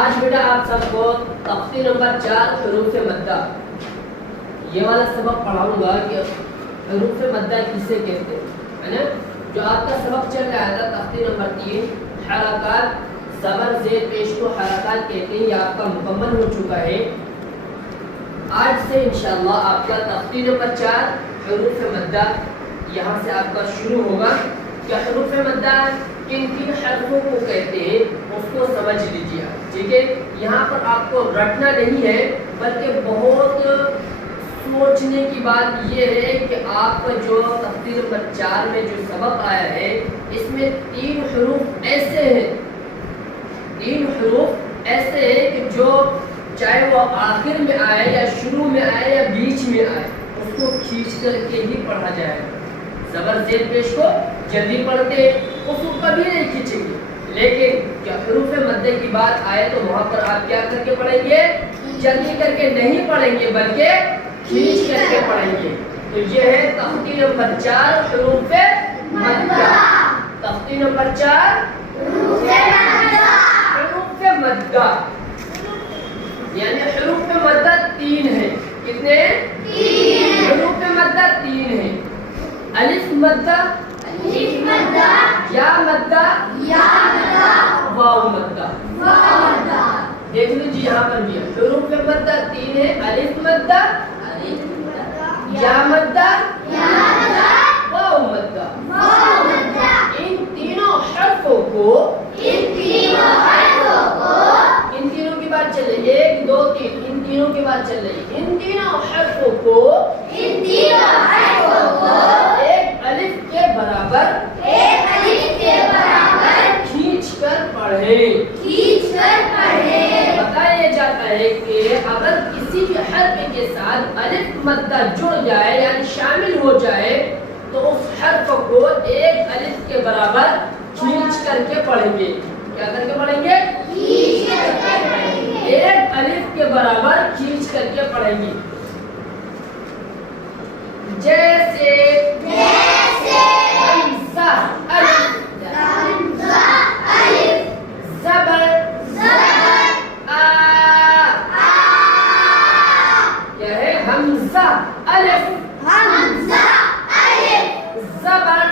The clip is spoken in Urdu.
آج بیٹا آپ سب کو تختی نمبر 4 حروف مدہ یہ والا سبق پڑھاؤں گا کہ حروف مدہ کسے کہتے ہیں، ہے نا؟ جو آپ کا سبق چل رہا تھا تختی نمبر 3 حرکات زبر زیر پیش کو حرکات کہتے ہیں، یہ آپ کا مکمل ہو چکا ہے۔ آج سے انشاءاللہ آپ کا تختی نمبر 4 حروف مدہ یہاں سے آپ کا شروع ہوگا کہ حروف مدہ کن کن حرفوں کو کہتے ہیں اس کو سمجھ لیجیے آپ، ٹھیک ہے؟ یہاں پر آپ کو رٹنا نہیں ہے بلکہ بہت سوچنے کی بات یہ ہے کہ آپ کا جو تختی نمبر 4 میں جو سبق آیا ہے اس میں 3 حروف ایسے ہیں، 3 حروف ایسے ہیں کہ جو چاہے وہ آخر میں آئے یا شروع میں آئے یا بیچ میں آئے اس کو کھینچ کر کے ہی پڑھا جائے گا۔ زبر زیر پیش کو جلدی پڑھتے اس کو کبھی نہیں کھینچیں گے، لیکن جب حروف مدہ کی بات آئے تو وہاں پر آپ کیا کر کے پڑھیں گے؟ جلدی کر کے نہیں پڑھیں گے بلکہ کھینچ کر کے پڑھیں گے۔ تو یہ ہے تختی نمبر 4 حروف مدہ۔ تختی نمبر 4 حروف مدہ، یعنی حروف مدہ 3 ہیں۔ کتنے؟ 3 حروف مدہ 3 ہیں۔ الف مدہ، یا مدہ، واو مدہ۔ دیکھ لیجیے یہاں پر بھی حروف مدہ 3 ہے، الف مدہ، یا مدہ، واو مدہ۔ ان تینوں حرفوں کو ان تینوں کی بات چل رہی ہے، 1 2 3 ان تینوں کی بات چل رہی ہے۔ ان تینوں حرفوں کو ایک الف کے برابر کھینچ کر پڑھیں۔ بتایا جاتا ہے کہ اگر کسی بھی حرف کے ساتھ الف مدہ جڑ جائے یعنی شامل ہو جائے تو اس حرف کو ایک الف کے برابر کھینچ کر کے پڑھیں گے۔ کیا کر کے پڑھیں گے؟ ایک الف کے برابر کھینچ کر کے پڑھیں گے۔ جیسے حمزہ الف، زبر آ، کیا ہے؟ حمزہ الف، زبر